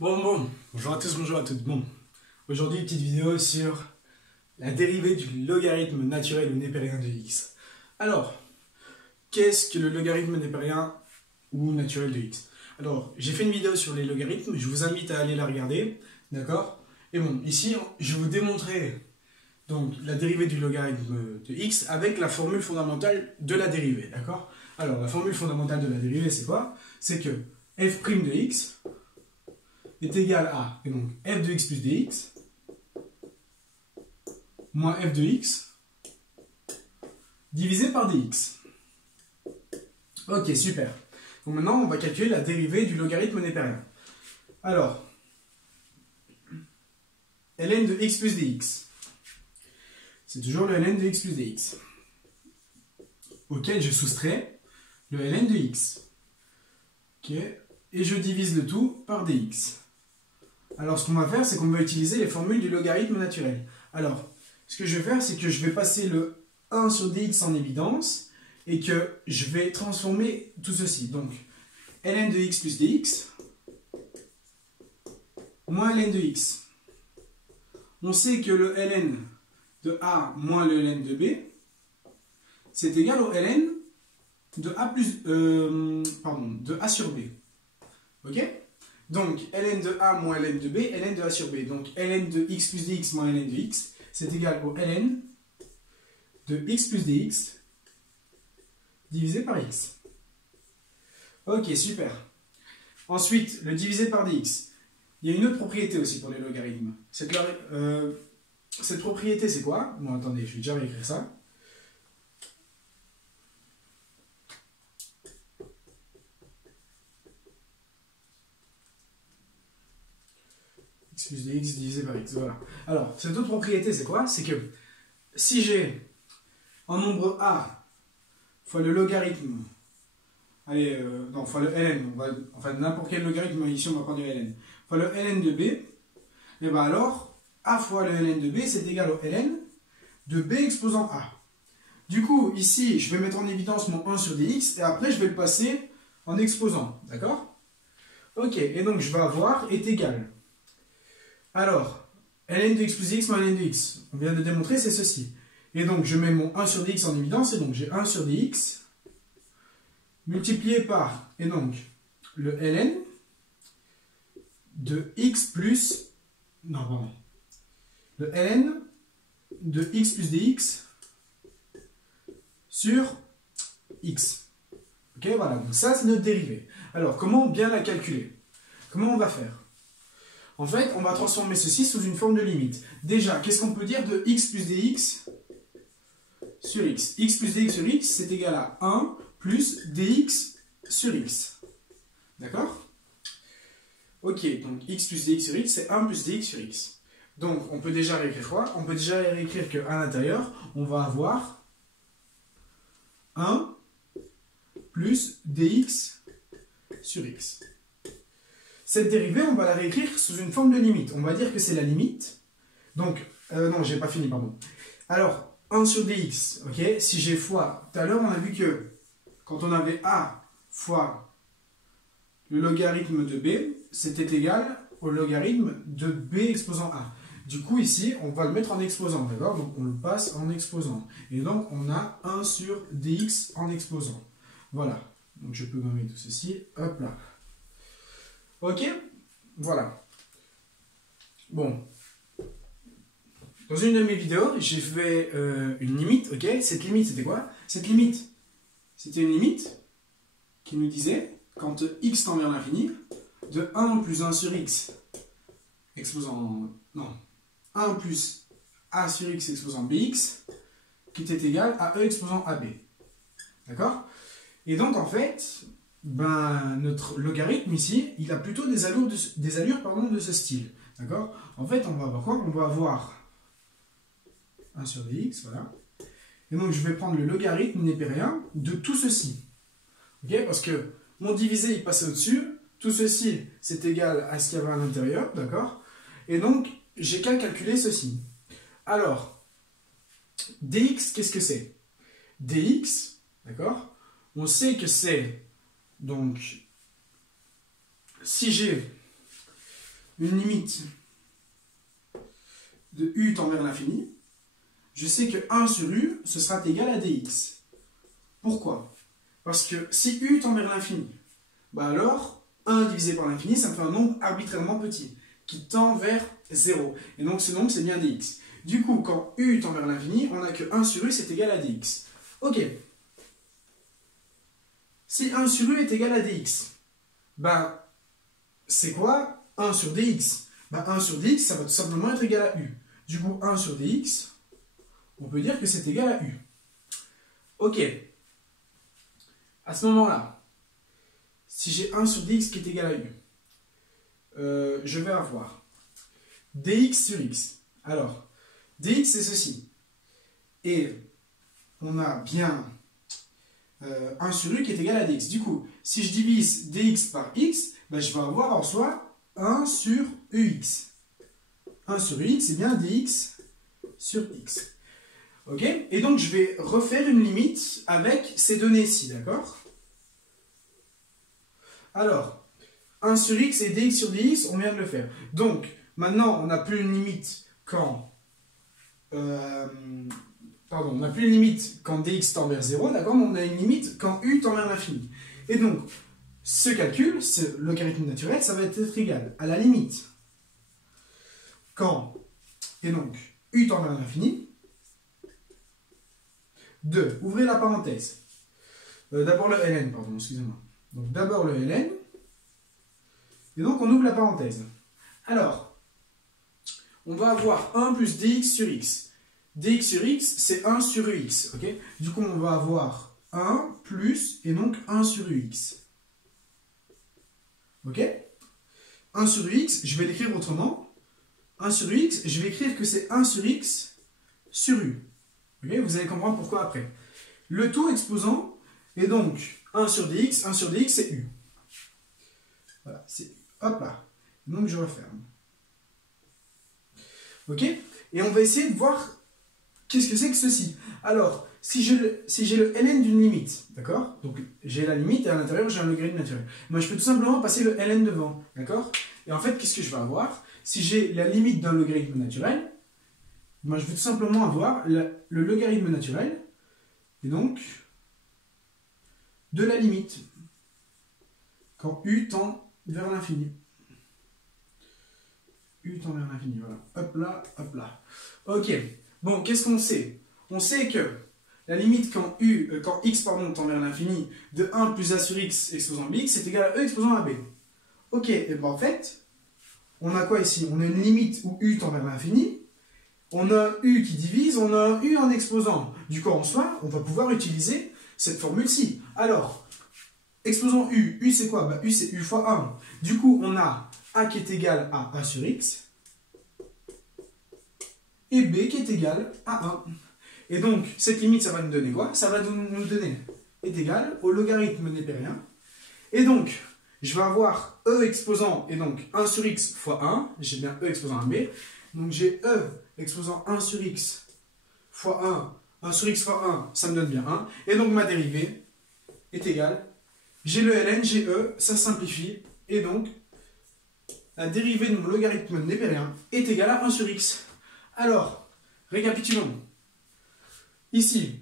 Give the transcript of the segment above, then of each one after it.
Bonjour à tous, bonjour à toutes. Aujourd'hui, petite vidéo sur la dérivée du logarithme naturel ou népérien de x. Alors, qu'est-ce que le logarithme népérien ou naturel de x? Alors, j'ai fait une vidéo sur les logarithmes, je vous invite à aller la regarder, d'accord? Et ici, je vais vous démontrer donc la dérivée du logarithme de x avec la formule fondamentale de la dérivée, d'accord? Alors, la formule fondamentale de la dérivée, c'est quoi? C'est que f' de x est égal à, et donc f de x plus dx, moins f de x, divisé par dx. Ok, super. Donc maintenant, on va calculer la dérivée du logarithme népérien. Alors, ln de x plus dx, c'est toujours le ln de x plus dx, auquel je soustrais le ln de x. Ok, et je divise le tout par dx. Alors, ce qu'on va faire, c'est qu'on va utiliser les formules du logarithme naturel. Alors, ce que je vais faire, c'est que je vais passer le 1 sur dx en évidence et que je vais transformer tout ceci. Donc, ln de x plus dx moins ln de x. On sait que le ln de a moins le ln de b, c'est égal au ln de a, de a sur b. Ok? Donc, ln de a moins ln de b, ln de a sur b. Donc, ln de x plus dx moins ln de x, c'est égal au ln de x plus dx divisé par x. Ok, super. Ensuite, le divisé par dx. Il y a une autre propriété aussi pour les logarithmes. Cette propriété, c'est quoi? Bon, attendez, je vais déjà réécrire ça. X plus dx divisé par x, voilà. Alors, cette autre propriété, c'est quoi? C'est que si j'ai un nombre a fois le logarithme, non, fois le ln, enfin n'importe quel logarithme, mais ici on va prendre le ln, fois le ln de b, et bien alors, a fois le ln de b, c'est égal au ln de b exposant a. Du coup, ici, je vais mettre en évidence mon 1 sur dx, et après je vais le passer en exposant, d'accord? Ok, et donc je vais avoir est égal. Alors, ln de x plus dx moins ln de x, on vient de démontrer, c'est ceci. Et donc, je mets mon 1 sur dx en évidence, et donc j'ai 1 sur dx, multiplié par, et donc, le ln de x plus, non, pardon, le ln de x plus dx sur x. Ok, voilà, donc ça, c'est notre dérivée. Alors, comment bien la calculer? Comment on va faire? En fait, on va transformer ceci sous une forme de limite. Déjà, qu'est-ce qu'on peut dire de x plus dx sur x? X plus dx sur x, c'est égal à 1 plus dx sur x. D'accord? Ok, donc x plus dx sur x, c'est 1 plus dx sur x. Donc, on peut déjà réécrire quoi? On peut déjà réécrire qu'à l'intérieur, on va avoir 1 plus dx sur x. Cette dérivée, on va la réécrire sous une forme de limite. On va dire que c'est la limite. Donc, non, j'ai pas fini, pardon. Alors, 1 sur dx, ok? Si j'ai fois, tout à l'heure, on a vu que quand on avait a fois le logarithme de b, c'était égal au logarithme de b exposant a. Du coup, ici, on va le mettre en exposant, d'accord? Donc, on le passe en exposant. Et donc, on a 1 sur dx en exposant. Voilà. Donc, je peux nommer tout ceci. Hop là. Ok? Voilà. Bon. Dans une de mes vidéos, j'ai fait une limite, ok? Cette limite, c'était quoi? Cette limite, c'était une limite qui nous disait, quand x tend vers l'infini, de 1 plus 1 sur x exposant... Non. 1 plus a sur x exposant bx, qui était égal à e exposant ab. D'accord? Et donc, en fait, notre logarithme ici, il a plutôt des allures de ce style. D'accord? En fait, on va avoir quoi? On va avoir 1 sur dx, voilà. Et donc, je vais prendre le logarithme népérien de tout ceci. Ok? Parce que mon divisé, il passait au-dessus. Tout ceci, c'est égal à ce qu'il y avait à l'intérieur. D'accord? Et donc, j'ai qu'à calculer ceci. Alors, dx, qu'est-ce que c'est? Dx, d'accord? On sait que c'est, donc, si j'ai une limite de u tend vers l'infini, je sais que 1 sur u, ce sera égal à dx. Pourquoi? Parce que si u tend vers l'infini, bah alors 1 divisé par l'infini, ça me fait un nombre arbitrairement petit, qui tend vers 0. Et donc ce nombre, c'est bien dx. Du coup, quand u tend vers l'infini, on a que 1 sur u, c'est égal à dx. Ok. Si 1 sur u est égal à dx, bah, c'est quoi 1 sur dx? Bah, 1 sur dx, ça va tout simplement être égal à u. Du coup, 1 sur dx, on peut dire que c'est égal à u. Ok. À ce moment-là, si j'ai 1 sur dx qui est égal à u, je vais avoir dx sur x. Alors, dx c'est ceci. Et on a bien 1 sur u qui est égal à dx. Du coup, si je divise dx par x, ben je vais avoir en soi 1 sur ux. 1 sur ux, c'est bien dx sur x. Ok? Et donc, je vais refaire une limite avec ces données-ci, d'accord? Alors, 1 sur x et dx sur dx, on vient de le faire. Donc, maintenant, on n'a plus une limite quand... on n'a plus une limite quand dx tend vers 0, d'accord? Mais on a une limite quand u tend vers l'infini. Et donc, ce calcul, ce logarithme naturel, ça va être égal à la limite quand, et donc, u tend vers l'infini, de, ouvrez la parenthèse, d'abord le ln, pardon, excusez-moi. Donc d'abord le ln, et donc on ouvre la parenthèse. Alors, on va avoir 1 plus dx sur x. dx sur x, c'est 1 sur ux, ok? Du coup, on va avoir 1 plus, et donc 1 sur ux. Ok? 1 sur ux, je vais l'écrire autrement. 1 sur ux, je vais écrire que c'est 1 sur x sur u. Okay, vous allez comprendre pourquoi après. Le tout exposant est donc 1 sur dx c'est u. Voilà, c'est u. Hop là. Donc je referme. Ok? Et on va essayer de voir qu'est-ce que c'est que ceci. Alors, si j'ai le ln d'une limite, d'accord? Donc j'ai la limite et à l'intérieur j'ai un logarithme naturel. Moi je peux tout simplement passer le ln devant, d'accord? Et en fait, qu'est-ce que je vais avoir? Si j'ai la limite d'un logarithme naturel, moi, je vais tout simplement avoir le logarithme naturel, et donc, de la limite, quand u tend vers l'infini. U tend vers l'infini, voilà. Hop là, hop là. Ok, bon, qu'est-ce qu'on sait? On sait que la limite quand x tend vers l'infini, de 1 plus a sur x exposant bx, c'est égal à e exposant à b. Ok, et bien en fait, on a quoi ici? On a une limite où u tend vers l'infini. On a un u qui divise, on a un u en exposant. Du coup, en soi, on va pouvoir utiliser cette formule-ci. Alors, exposant u, u c'est quoi? U c'est u fois 1. Du coup, on a a qui est égal à a sur x, et b qui est égal à 1. Et donc, cette limite, ça va nous donner quoi? Ça va nous donner est égal au logarithme népérien. Et donc, je vais avoir e exposant, et donc 1 sur x fois 1, j'ai bien e exposant à b. Donc j'ai e exposant 1 sur x fois 1 sur x fois 1, ça me donne bien 1. Et donc ma dérivée est égale, j'ai le ln, j'ai e, ça simplifie. Et donc, la dérivée de mon logarithme népérien est égale à 1 sur x. Alors, récapitulons. Ici,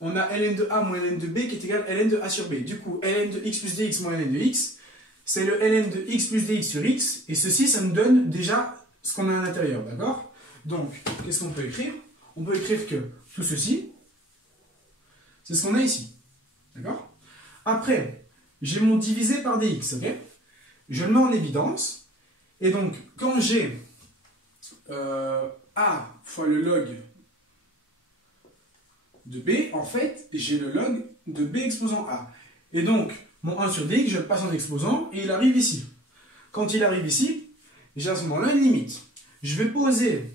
on a ln de a moins ln de b qui est égal à ln de a sur b. Du coup, ln de x plus dx moins ln de x, c'est le ln de x plus dx sur x. Et ceci, ça nous donne déjà ce qu'on a à l'intérieur, d'accord? Donc, qu'est-ce qu'on peut écrire? On peut écrire que tout ceci, c'est ce qu'on a ici, d'accord? Après, j'ai mon divisé par dx, ok? Je le mets en évidence, et donc, quand j'ai a fois le log de b, en fait, j'ai le log de b exposant a. Et donc, mon 1 sur dx, je le passe en exposant, et il arrive ici. Quand il arrive ici, j'ai à ce moment-là une limite. Je vais poser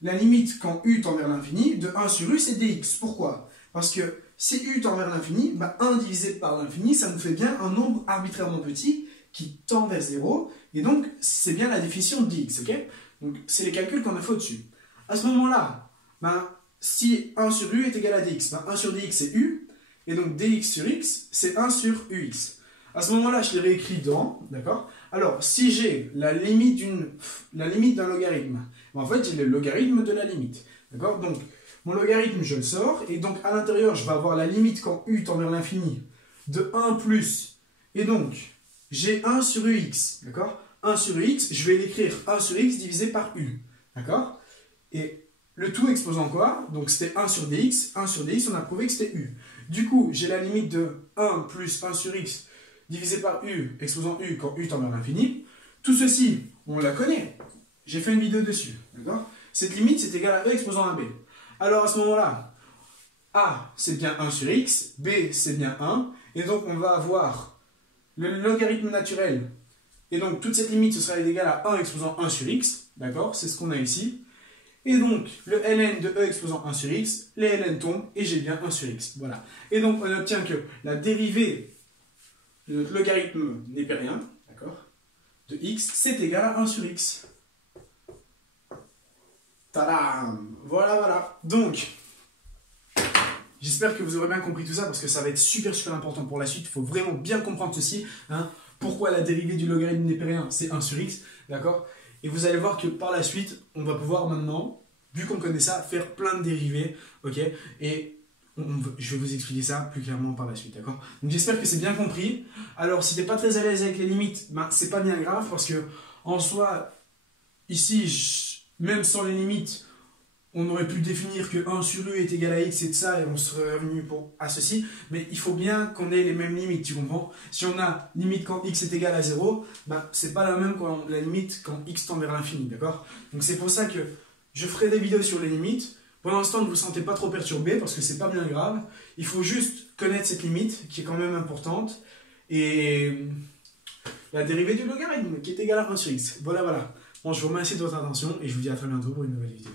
la limite quand u tend vers l'infini de 1 sur u, c'est dx. Pourquoi? Parce que si u tend vers l'infini, 1 divisé par l'infini, ça nous fait bien un nombre arbitrairement petit qui tend vers 0. Et donc, c'est bien la définition de dx. Okay? Donc, c'est les calculs qu'on a fait au-dessus. À ce moment-là, si 1 sur u est égal à dx, 1 sur dx c'est u. Et donc, dx sur x, c'est 1 sur ux. À ce moment-là, je l'ai réécrit dans, d'accord? Alors, si j'ai la limite d'un logarithme, en fait, j'ai le logarithme de la limite, d'accord? Donc, mon logarithme, je le sors, et donc à l'intérieur, je vais avoir la limite quand u tend vers l'infini de 1 plus, et donc, j'ai 1 sur ux, d'accord? 1 sur ux, je vais l'écrire 1 sur x divisé par u, d'accord? Et le tout exposant quoi? Donc c'était 1 sur dx, on a prouvé que c'était u. Du coup, j'ai la limite de 1 plus 1 sur x divisé par u, exposant u quand u tend vers l'infini. Tout ceci, on la connaît. J'ai fait une vidéo dessus, d'accord? Cette limite, c'est égal à e exposant à b. Alors à ce moment-là, a, c'est bien 1 sur x, b, c'est bien 1, et donc on va avoir le logarithme naturel. Et donc toute cette limite, ce sera égal à 1 exposant 1 sur x, d'accord? C'est ce qu'on a ici. Et donc, le ln de e exposant 1 sur x, les ln tombent, et j'ai bien 1 sur x. Voilà. Et donc, on obtient que la dérivée de notre logarithme népérien, d'accord, de x, c'est égal à 1 sur x. Tadam! Voilà, voilà. Donc, j'espère que vous aurez bien compris tout ça, parce que ça va être super, super important pour la suite. Il faut vraiment bien comprendre ceci. Hein. Pourquoi la dérivée du logarithme népérien, c'est 1 sur x, d'accord? Et vous allez voir que par la suite, on va pouvoir maintenant, vu qu'on connaît ça, faire plein de dérivés, ok? Et je vais vous expliquer ça plus clairement par la suite, d'accord? Donc j'espère que c'est bien compris. Alors si tu n'es pas très à l'aise avec les limites, ben, c'est pas bien grave, parce que en soi, ici, même sans les limites, on aurait pu définir que 1 sur u est égal à x et de ça, et on serait revenu à ceci, mais il faut bien qu'on ait les mêmes limites, tu comprends? Si on a limite quand x est égal à 0, bah, c'est pas la même que la limite quand x tend vers l'infini, d'accord? Donc c'est pour ça que je ferai des vidéos sur les limites. Pour l'instant, ne vous sentez pas trop perturbé, parce que c'est pas bien grave. Il faut juste connaître cette limite, qui est quand même importante, et la dérivée du logarithme, qui est égale à 1 sur x. Voilà, voilà. Bon, je vous remercie de votre attention, et je vous dis à très bientôt pour une nouvelle vidéo.